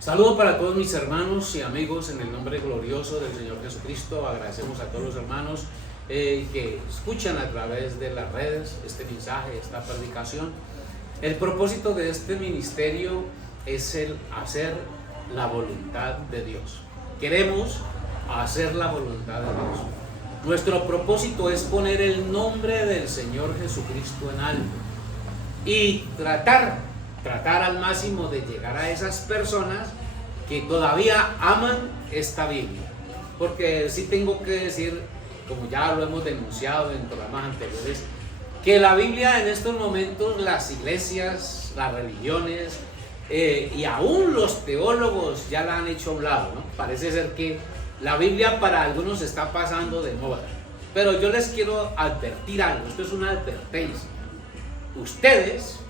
Saludo para todos mis hermanos y amigos en el nombre glorioso del Señor Jesucristo. Agradecemos a todos los hermanos que escuchan a través de las redes este mensaje, esta predicación. El propósito de este ministerio es el hacer la voluntad de Dios. Queremos hacer la voluntad de Dios. Nuestro propósito es poner el nombre del Señor Jesucristo en alto y tratar al máximo de llegar a esas personas que todavía aman esta Biblia. Porque sí tengo que decir, como ya lo hemos denunciado en programas anteriores, que la Biblia en estos momentos, las iglesias, las religiones y aún los teólogos ya la han hecho a un lado, ¿no? Parece ser que la Biblia para algunos está pasando de moda. Pero yo les quiero advertir algo, esto es una advertencia. Ustedes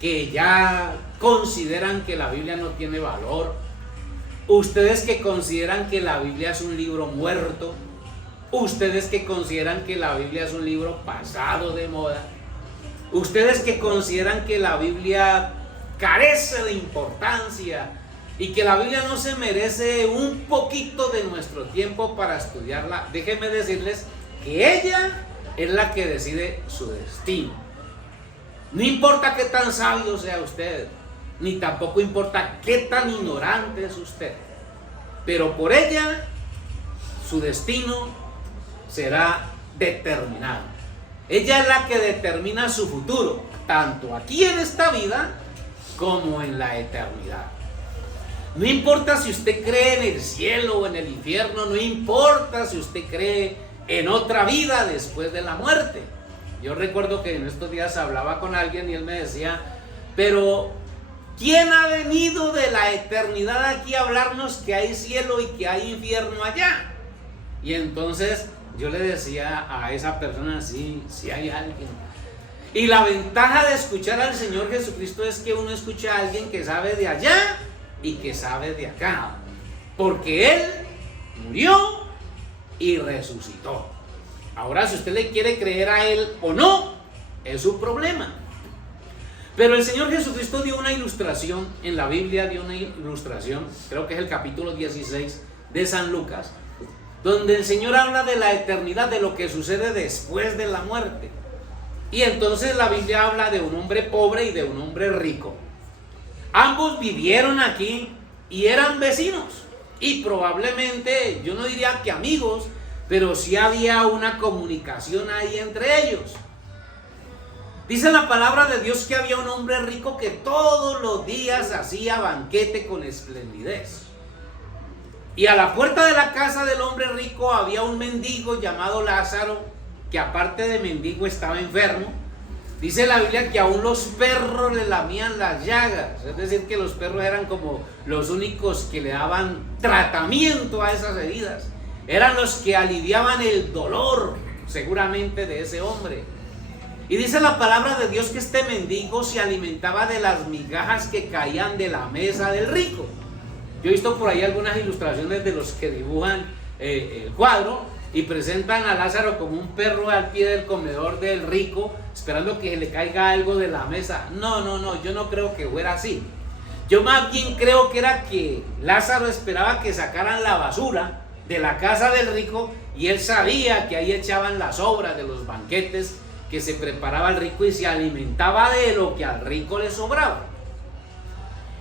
que ya consideran que la Biblia no tiene valor, ustedes que consideran que la Biblia es un libro muerto, ustedes que consideran que la Biblia es un libro pasado de moda, ustedes que consideran que la Biblia carece de importancia y que la Biblia no se merece un poquito de nuestro tiempo para estudiarla, déjenme decirles que ella es la que decide su destino. No importa qué tan sabio sea usted, ni tampoco importa qué tan ignorante es usted, pero por ella su destino será determinado. Ella es la que determina su futuro, tanto aquí en esta vida como en la eternidad. No importa si usted cree en el cielo o en el infierno, no importa si usted cree en otra vida después de la muerte. Yo recuerdo que en estos días hablaba con alguien y él me decía, pero ¿quién ha venido de la eternidad aquí a hablarnos que hay cielo y que hay infierno allá? Y entonces yo le decía a esa persona, sí hay alguien. Y la ventaja de escuchar al Señor Jesucristo es que uno escucha a alguien que sabe de allá y que sabe de acá, porque Él murió y resucitó. Ahora, si usted le quiere creer a Él o no, es su problema. Pero el Señor Jesucristo dio una ilustración en la Biblia, dio una ilustración, creo que es el capítulo 16 de San Lucas, donde el Señor habla de la eternidad, de lo que sucede después de la muerte. Y entonces la Biblia habla de un hombre pobre y de un hombre rico. Ambos vivieron aquí y eran vecinos. Y probablemente, yo no diría que amigos, pero sí había una comunicación ahí entre ellos. Dice la palabra de Dios que había un hombre rico que todos los días hacía banquete con esplendidez. Y a la puerta de la casa del hombre rico había un mendigo llamado Lázaro, que aparte de mendigo estaba enfermo. Dice la Biblia que aún los perros le lamían las llagas, es decir, que los perros eran como los únicos que le daban tratamiento a esas heridas. Eran los que aliviaban el dolor, seguramente, de ese hombre. Y dice la palabra de Dios que este mendigo se alimentaba de las migajas que caían de la mesa del rico. Yo he visto por ahí algunas ilustraciones de los que dibujan el cuadro y presentan a Lázaro como un perro al pie del comedor del rico, esperando que le caiga algo de la mesa. No, yo no creo que fuera así. Yo más bien creo que era que Lázaro esperaba que sacaran la basura de la casa del rico y él sabía que ahí echaban las sobras de los banquetes que se preparaba el rico y se alimentaba de lo que al rico le sobraba.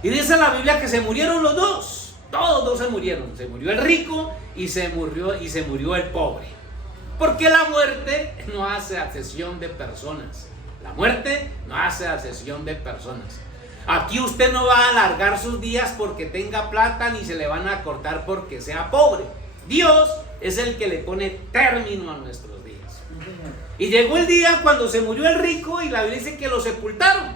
Y dice la Biblia que se murieron los dos, todos dos se murieron el rico y se murió el pobre, porque la muerte no hace acepción de personas. La muerte no hace acepción de personas. Aquí usted no va a alargar sus días porque tenga plata, ni se le van a cortar porque sea pobre. Dios es el que le pone término a nuestros días. Y llegó el día cuando se murió el rico y la Biblia dice que lo sepultaron.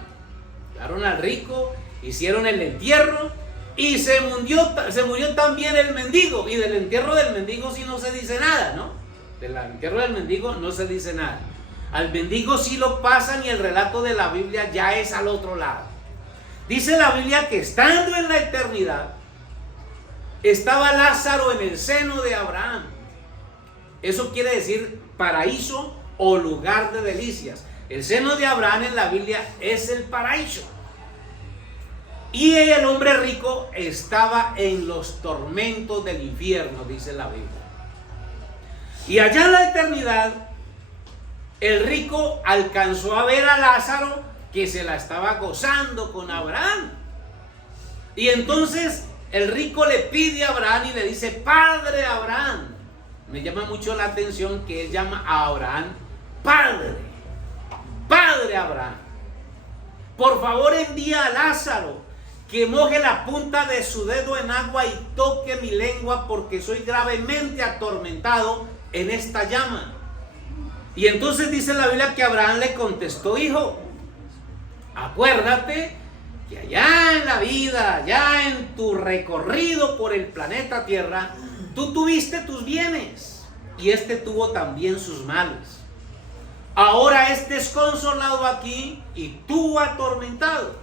Llevaron al rico, hicieron el entierro y se murió también el mendigo. Y del entierro del mendigo sí no se dice nada, ¿no? Del entierro del mendigo no se dice nada. Al mendigo sí lo pasan y el relato de la Biblia ya es al otro lado. Dice la Biblia que estando en la eternidad estaba Lázaro en el seno de Abraham. Eso quiere decir paraíso o lugar de delicias. El seno de Abraham en la Biblia es el paraíso. Y el hombre rico estaba en los tormentos del infierno, dice la Biblia. Y allá en la eternidad, el rico alcanzó a ver a Lázaro que se la estaba gozando con Abraham. Y entonces el rico le pide a Abraham y le dice: Padre Abraham. Me llama mucho la atención que él llama a Abraham Padre. Padre Abraham, por favor envía a Lázaro que moje la punta de su dedo en agua y toque mi lengua, porque soy gravemente atormentado en esta llama. Y entonces dice la Biblia que Abraham le contestó: hijo, acuérdate que allá en la vida, allá en tu recorrido por el planeta Tierra, tú tuviste tus bienes y este tuvo también sus males. Ahora este es consolado aquí y tú atormentado.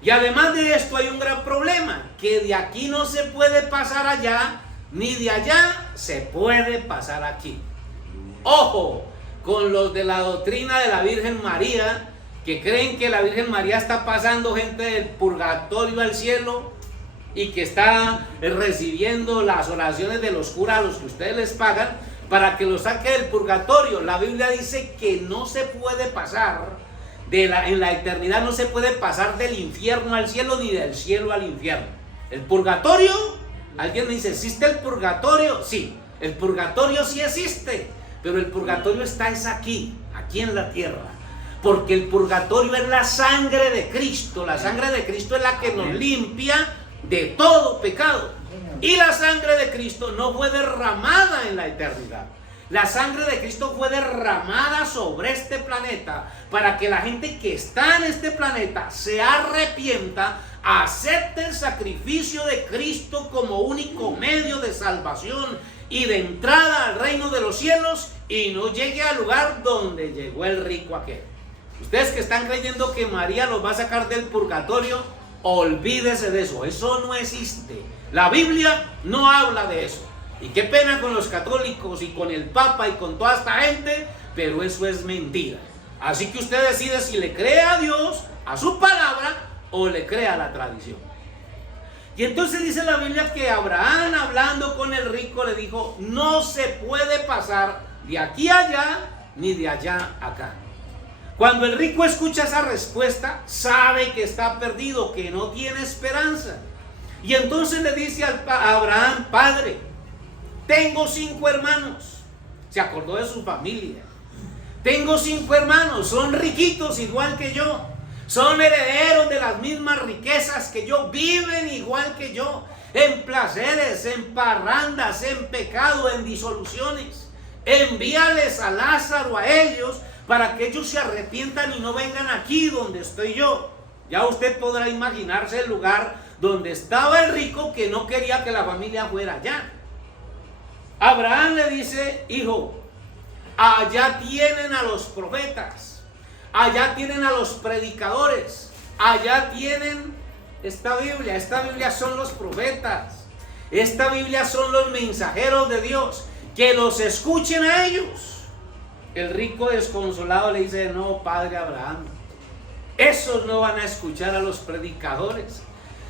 Y además de esto hay un gran problema, que de aquí no se puede pasar allá, ni de allá se puede pasar aquí. Ojo con los de la doctrina de la Virgen María, que creen que la Virgen María está pasando gente del purgatorio al cielo y que está recibiendo las oraciones de los curas a los que ustedes les pagan para que los saque del purgatorio. La Biblia dice que no se puede pasar en la eternidad, no se puede pasar del infierno al cielo ni del cielo al infierno. El purgatorio, alguien me dice: ¿existe el purgatorio? Sí, el purgatorio sí existe, pero el purgatorio está aquí en la tierra, porque el purgatorio es la sangre de Cristo. La sangre de Cristo es la que nos limpia de todo pecado. Y la sangre de Cristo no fue derramada en la eternidad. La sangre de Cristo fue derramada sobre este planeta para que la gente que está en este planeta se arrepienta, acepte el sacrificio de Cristo como único medio de salvación y de entrada al reino de los cielos, y no llegue al lugar donde llegó el rico aquel. Ustedes que están creyendo que María los va a sacar del purgatorio, olvídese de eso. Eso no existe. La Biblia no habla de eso. Y qué pena con los católicos y con el Papa y con toda esta gente, pero eso es mentira. Así que usted decide si le cree a Dios, a su palabra, o le cree a la tradición. Y entonces dice la Biblia que Abraham, hablando con el rico, le dijo: no se puede pasar de aquí a allá ni de allá a acá. Cuando el rico escucha esa respuesta, sabe que está perdido, que no tiene esperanza. Y entonces le dice a Abraham: Padre, tengo 5 hermanos. Se acordó de su familia. Tengo 5 hermanos, son riquitos igual que yo. Son herederos de las mismas riquezas que yo, viven igual que yo, en placeres, en parrandas, en pecado, en disoluciones. Envíales a Lázaro a ellos para que ellos se arrepientan y no vengan aquí donde estoy yo. Ya usted podrá imaginarse el lugar donde estaba el rico que no quería que la familia fuera allá. Abraham le dice: hijo, allá tienen a los profetas, allá tienen a los predicadores, allá tienen esta Biblia son los profetas, esta Biblia son los mensajeros de Dios, que los escuchen a ellos. El rico desconsolado le dice: no, padre Abraham, esos no van a escuchar a los predicadores.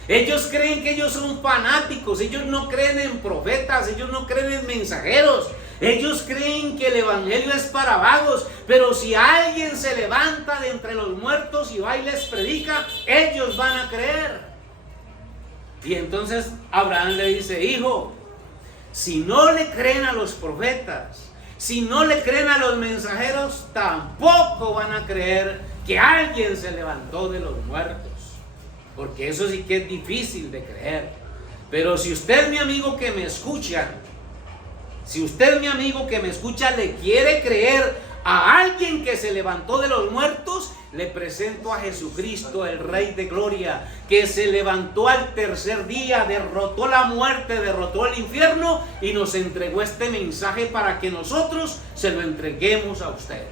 Ellos creen que ellos son fanáticos, ellos no creen en profetas, ellos no creen en mensajeros, ellos creen que el evangelio es para vagos. Pero si alguien se levanta de entre los muertos y va y les predica, ellos van a creer. Y entonces Abraham le dice: hijo, si no le creen a los profetas, si no le creen a los mensajeros, tampoco van a creer que alguien se levantó de los muertos. Porque eso sí que es difícil de creer. Pero si usted, mi amigo que me escucha, le quiere creer a alguien que se levantó de los muertos, le presento a Jesucristo, el Rey de Gloria, que se levantó al tercer día, derrotó la muerte, derrotó el infierno y nos entregó este mensaje para que nosotros se lo entreguemos a usted.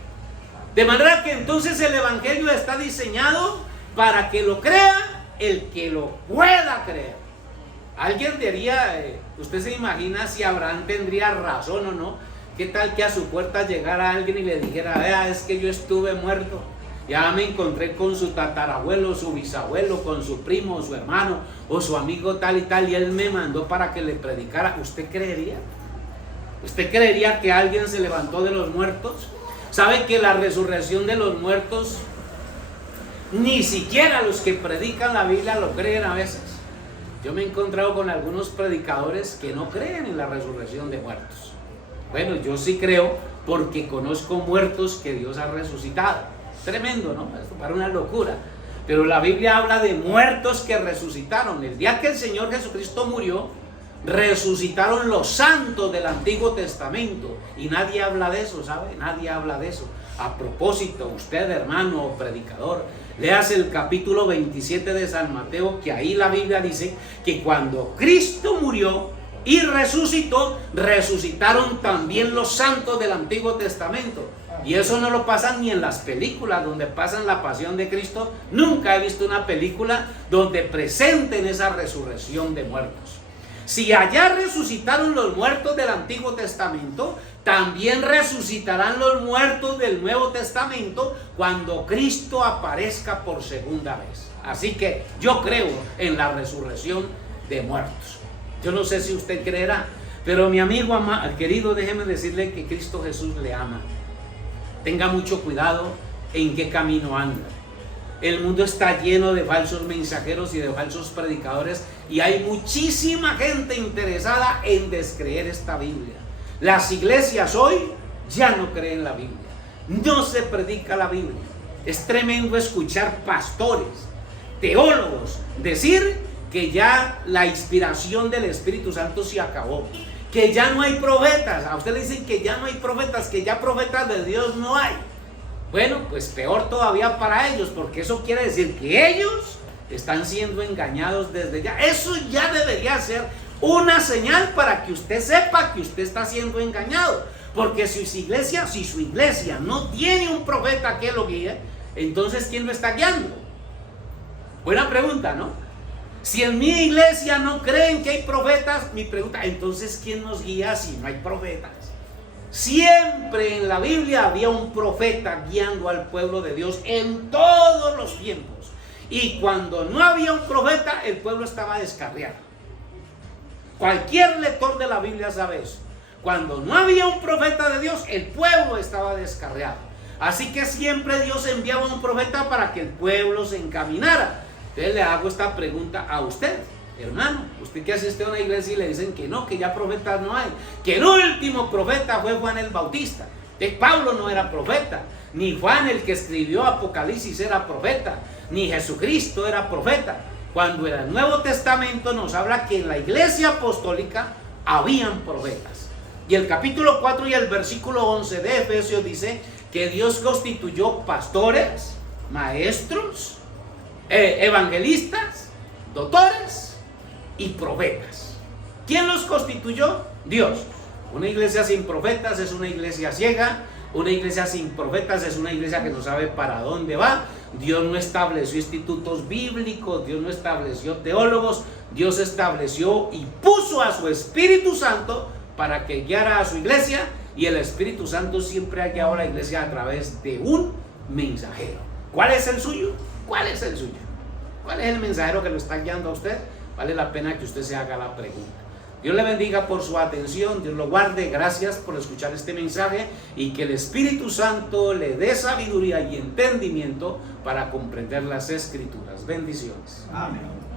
De manera que entonces el evangelio está diseñado para que lo crea el que lo pueda creer. Alguien diría, usted se imagina si Abraham tendría razón o no. ¿Qué tal que a su puerta llegara alguien y le dijera: vea, es que yo estuve muerto Ya me encontré con su tatarabuelo, su bisabuelo, con su primo, su hermano o su amigo tal y tal, y él me mandó para que le predicara. ¿Usted creería? ¿Usted creería que alguien se levantó de los muertos? ¿Sabe que la resurrección de los muertos, ni siquiera los que predican la Biblia lo creen a veces? Yo me he encontrado con algunos predicadores que no creen en la resurrección de muertos. Bueno, yo sí creo porque conozco muertos que Dios ha resucitado. Tremendo, ¿no? Esto para una locura. Pero la Biblia habla de muertos que resucitaron. El día que el Señor Jesucristo murió, resucitaron los santos del Antiguo Testamento. Y nadie habla de eso, ¿sabe? Nadie habla de eso. A propósito, usted, hermano o predicador, leas el capítulo 27 de San Mateo, que ahí la Biblia dice que cuando Cristo murió y resucitó, resucitaron también los santos del Antiguo Testamento. Y eso no lo pasan ni en las películas donde pasan la pasión de Cristo. Nunca he visto una película donde presenten esa resurrección de muertos. Si allá resucitaron los muertos del Antiguo Testamento, también resucitarán los muertos del Nuevo Testamento cuando Cristo aparezca por segunda vez. Así que yo creo en la resurrección de muertos. Yo no sé si usted creerá, pero mi amigo querido, déjeme decirle que Cristo Jesús le ama. Tenga mucho cuidado en qué camino anda. El mundo está lleno de falsos mensajeros y de falsos predicadores, y hay muchísima gente interesada en descreer esta Biblia. Las iglesias hoy ya no creen la Biblia, no se predica la Biblia. Es tremendo escuchar pastores, teólogos decir que ya la inspiración del Espíritu Santo se acabó, que ya no hay profetas. A usted le dicen que ya no hay profetas, que ya profetas de Dios no hay. Bueno, pues peor todavía para ellos, porque eso quiere decir que ellos están siendo engañados desde ya. Eso ya debería ser una señal para que usted sepa que usted está siendo engañado. Porque si su iglesia no tiene un profeta que lo guíe, entonces ¿quién lo está guiando? Buena pregunta, ¿no? Si en mi iglesia no creen que hay profetas, mi pregunta, entonces ¿quién nos guía si no hay profetas? Siempre en la Biblia había un profeta guiando al pueblo de Dios en todos los tiempos. Y cuando no había un profeta, el pueblo estaba descarriado. Cualquier lector de la Biblia sabe eso. Cuando no había un profeta de Dios, el pueblo estaba descarriado. Así que siempre Dios enviaba un profeta para que el pueblo se encaminara. Entonces le hago esta pregunta a usted, hermano. Usted que asiste a una iglesia y le dicen que no, que ya profetas no hay, que el último profeta fue Juan el Bautista. Pablo no era profeta, ni Juan el que escribió Apocalipsis era profeta, ni Jesucristo era profeta. Cuando en el Nuevo Testamento nos habla que en la iglesia apostólica habían profetas. Y el capítulo 4 y el versículo 11 de Efesios dice que Dios constituyó pastores, maestros, evangelistas, doctores y profetas. ¿Quién los constituyó? Dios. Una iglesia sin profetas es una iglesia ciega. Una iglesia sin profetas es una iglesia que no sabe para dónde va. Dios no estableció institutos bíblicos, Dios no estableció teólogos, Dios estableció y puso a su Espíritu Santo para que guiara a su iglesia, y el Espíritu Santo siempre ha guiado a la iglesia a través de un mensajero. ¿Cuál es el suyo? ¿Cuál es el suyo? ¿Cuál es el mensajero que lo está guiando a usted? Vale la pena que usted se haga la pregunta. Dios le bendiga por su atención, Dios lo guarde, gracias por escuchar este mensaje, y que el Espíritu Santo le dé sabiduría y entendimiento para comprender las Escrituras. Bendiciones. Amén.